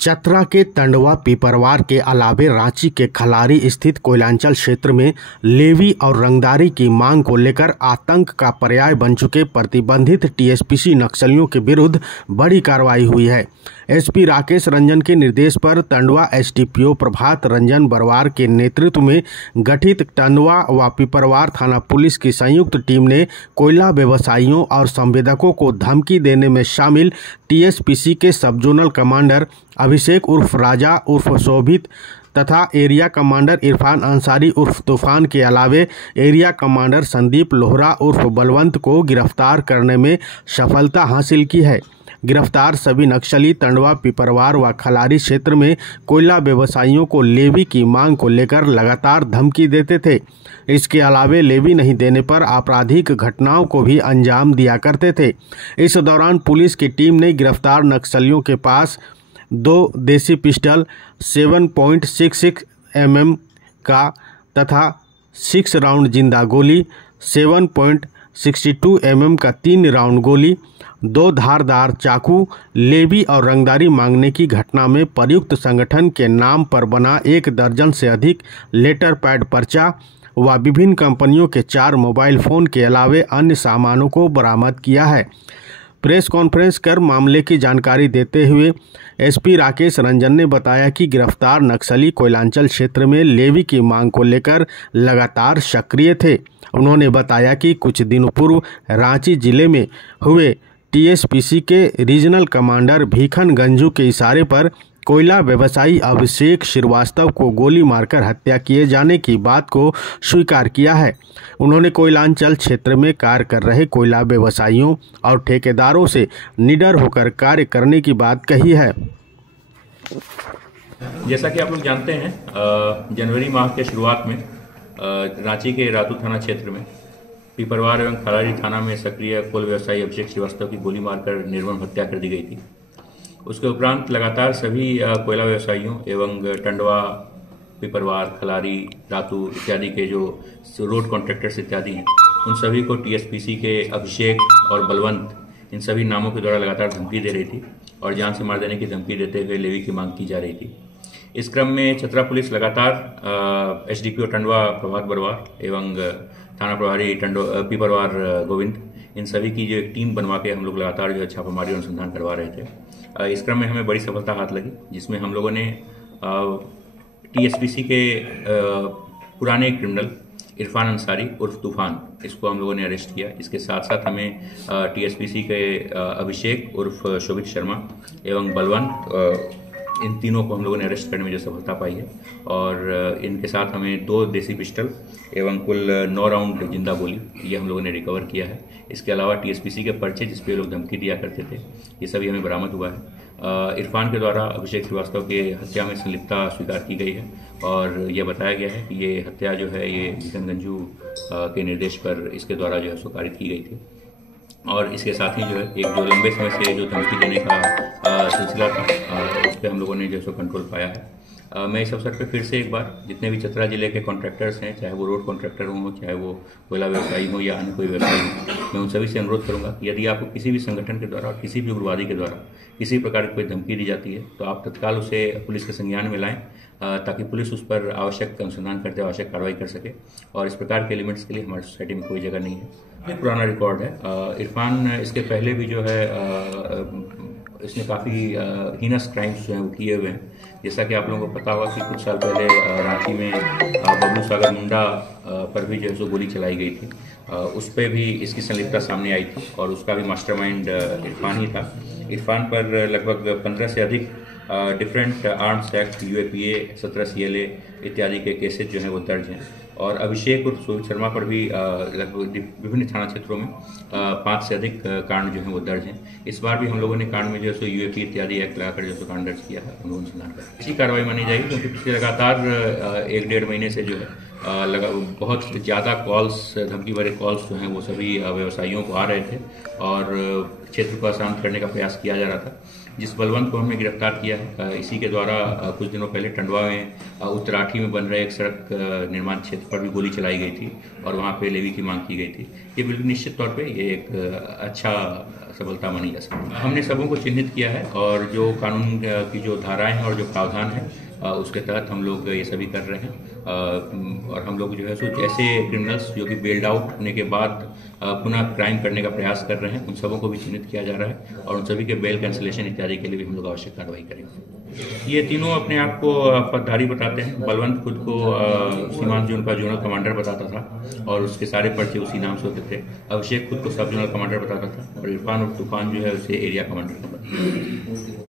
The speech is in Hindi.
चतरा के टंडवा पिपरवार के अलावे रांची के खलारी स्थित कोयलांचल क्षेत्र में लेवी और रंगदारी की मांग को लेकर आतंक का पर्याय बन चुके प्रतिबंधित टीएसपीसी नक्सलियों के विरुद्ध बड़ी कार्रवाई हुई है। एसपी राकेश रंजन के निर्देश पर टंडवा एसडीपीओ प्रभात रंजन बरवार के नेतृत्व में गठित टंडवा व पिपरवार थाना पुलिस की संयुक्त टीम ने कोयला व्यवसायियों और संवेदकों को धमकी देने में शामिल टीएसपीसी के सब जोनल कमांडर अभिषेक उर्फ राजा उर्फ शोभित तथा एरिया कमांडर इरफान अंसारी उर्फ तूफान के अलावे एरिया कमांडर संदीप लोहरा उर्फ बलवंत को गिरफ्तार करने में सफलता हासिल की है। गिरफ्तार सभी नक्सली टंडवा पिपरवार व खलारी क्षेत्र में कोयला व्यवसायियों को लेवी की मांग को लेकर लगातार धमकी देते थे। इसके अलावे लेवी नहीं देने पर आपराधिक घटनाओं को भी अंजाम दिया करते थे। इस दौरान पुलिस की टीम ने गिरफ्तार नक्सलियों के पास 2 देसी पिस्टल 7.66 mm का तथा 6 राउंड जिंदा गोली, 7.62 mm का 3 राउंड गोली, 2 धारदार चाकू, लेवी और रंगदारी मांगने की घटना में प्रयुक्त संगठन के नाम पर बना 1 दर्जन से अधिक लेटर पैड पर्चा व विभिन्न कंपनियों के 4 मोबाइल फोन के अलावे अन्य सामानों को बरामद किया है। प्रेस कॉन्फ्रेंस कर मामले की जानकारी देते हुए एसपी राकेश रंजन ने बताया कि गिरफ्तार नक्सली कोयलांचल क्षेत्र में लेवी की मांग को लेकर लगातार सक्रिय थे। उन्होंने बताया कि कुछ दिनों पूर्व रांची जिले में हुए टीएसपीसी के रीजनल कमांडर भीखन गंजू के इशारे पर कोयला व्यवसायी अभिषेक श्रीवास्तव को गोली मारकर हत्या किए जाने की बात को स्वीकार किया है। उन्होंने कोयलांचल क्षेत्र में कार्य कर रहे कोयला व्यवसायियों और ठेकेदारों से निडर होकर कार्य करने की बात कही है। जैसा कि आप लोग जानते हैं, जनवरी माह के शुरुआत में रांची के रातू थाना क्षेत्र में पिपरवार एवं खलारी थाना में सक्रिय कोल व्यवसायी अभिषेक श्रीवास्तव की गोली मारकर निर्मम हत्या कर दी गई थी। उसके उपरांत लगातार सभी कोयला व्यवसायियों एवं टंडवा, पिपरवार, खलारी, रातू इत्यादि के जो रोड कॉन्ट्रैक्टर्स इत्यादि हैं, उन सभी को टीएसपीसी के अभिषेक और बलवंत इन सभी नामों के द्वारा लगातार धमकी दे रही थी और जान से मार देने की धमकी देते हुए लेवी की मांग की जा रही थी। इस क्रम में चतरा पुलिस लगातार एसडीपीओ टंडवा प्रभात बरवार एवं थाना प्रभारी पिपरवार गोविंद, इन सभी की जो एक टीम बनवा के हम लोग लगातार जो छापामारी अनुसंधान करवा रहे थे। इस क्रम में हमें बड़ी सफलता हाथ लगी, जिसमें हम लोगों ने टीएसपीसी के पुराने क्रिमिनल इरफान अंसारी उर्फ तूफान, इसको हम लोगों ने अरेस्ट किया। इसके साथ साथ हमें टीएसपीसी के अभिषेक उर्फ शोभित शर्मा एवं बलवंत, इन तीनों को हम लोगों ने अरेस्ट करने में जो सफलता पाई है और इनके साथ हमें 2 देसी पिस्टल एवं कुल 9 राउंड जिंदा गोली ये हम लोगों ने रिकवर किया है। इसके अलावा टीएसपीसी के पर्चे जिस पे लोग धमकी दिया करते थे, ये सभी हमें बरामद हुआ है। इरफान के द्वारा अभिषेक श्रीवास्तव के हत्या में संलिप्तता स्वीकार की गई है और यह बताया गया है कि ये हत्या जो है ये भीखन गंजू के निर्देश पर इसके द्वारा जो है सो कारित की गई थी। और इसके साथ ही जो है एक जो लंबे समय से जो धमकी देने का सिलसिला था, उस पर हम लोगों ने जो सो कंट्रोल पाया है। मैं इस अवसर पर फिर से एक बार जितने भी चतरा जिले के कॉन्ट्रैक्टर्स हैं, चाहे वो रोड कॉन्ट्रैक्टर हों, चाहे वो कोयला व्यवसायी हो या अन्य कोई व्यवसायी हो, मैं उन सभी से अनुरोध करूंगा कि यदि आपको किसी भी संगठन के द्वारा, किसी भी उग्रवादी के द्वारा किसी प्रकार की कोई धमकी दी जाती है तो आप तत्काल उसे पुलिस के संज्ञान में लाएं, ताकि पुलिस उस पर आवश्यक अनुसंधान करते आवश्यक कार्रवाई कर सके। और इस प्रकार के एलिमेंट्स के लिए हमारी सोसाइटी में कोई जगह नहीं है। पुराना रिकॉर्ड है। इरफान इसके पहले भी जो है इसने काफ़ी हीनस क्राइम्स जो हैं वो किए हुए हैं। जैसा कि आप लोगों को पता होगा कि कुछ साल पहले रांची में बबलू सागर मुंडा पर भी जो है सो गोली चलाई गई थी। उस पर भी इसकी संलिप्तता सामने आई थी और उसका भी मास्टरमाइंड इरफान ही था। इरफान पर लगभग 15 से अधिक different arms act, UAPA, 17 CLA इत्यादि के केसेज जो हैं वो दर्ज हैं। और अभिषेक और शोभित शर्मा पर भी लगभग विभिन्न थाना क्षेत्रों में 5 से अधिक कांड जो हैं वो दर्ज हैं। इस बार भी हम लोगों ने कांड में जो है यूएपी इत्यादि एक्ट लगाकर जो कांड दर्ज किया है, उन्होंने अनुसंधान कर अच्छी कार्रवाई मानी जाएगी, क्योंकि पिछले लगातार 1-1.5 महीने से जो है बहुत ज़्यादा कॉल्स, धमकी भरे कॉल्स जो हैं वो सभी व्यवसायियों को आ रहे थे और क्षेत्र को अशांत करने का प्रयास किया जा रहा था। जिस बलवंत को हमने गिरफ्तार किया है, इसी के द्वारा कुछ दिनों पहले टंडवा में उत्तराठी में बन रहे एक सड़क निर्माण क्षेत्र पर भी गोली चलाई गई थी और वहाँ पे लेवी की मांग की गई थी। ये बिल्कुल निश्चित तौर पे ये एक अच्छा सफलता मानी जा सकती है। हमने सबों को चिन्हित किया है और जो कानून की जो धाराएं हैं और जो प्रावधान है उसके तहत हम लोग ये सभी कर रहे हैं और हम लोग जो है सो ऐसे क्रिमिनल्स जो कि बेल्ड आउट होने के बाद पुनः क्राइम करने का प्रयास कर रहे हैं उन सबों को भी चिन्हित किया जा रहा है और उन सभी के बेल कैंसिलेशन इत्यादि के लिए भी हम लोग आवश्यक कार्रवाई करेंगे। ये तीनों अपने आप को पदधारी बताते हैं। बलवंत खुद को सीमांत जोन का जोनल कमांडर बताता था और उसके सारे पर्चे उसी नाम से होते थे। अभिषेक खुद को सब जोनल कमांडर बताता था और इरफान और तूफान जो है उसे एरिया कमांडर बताता था।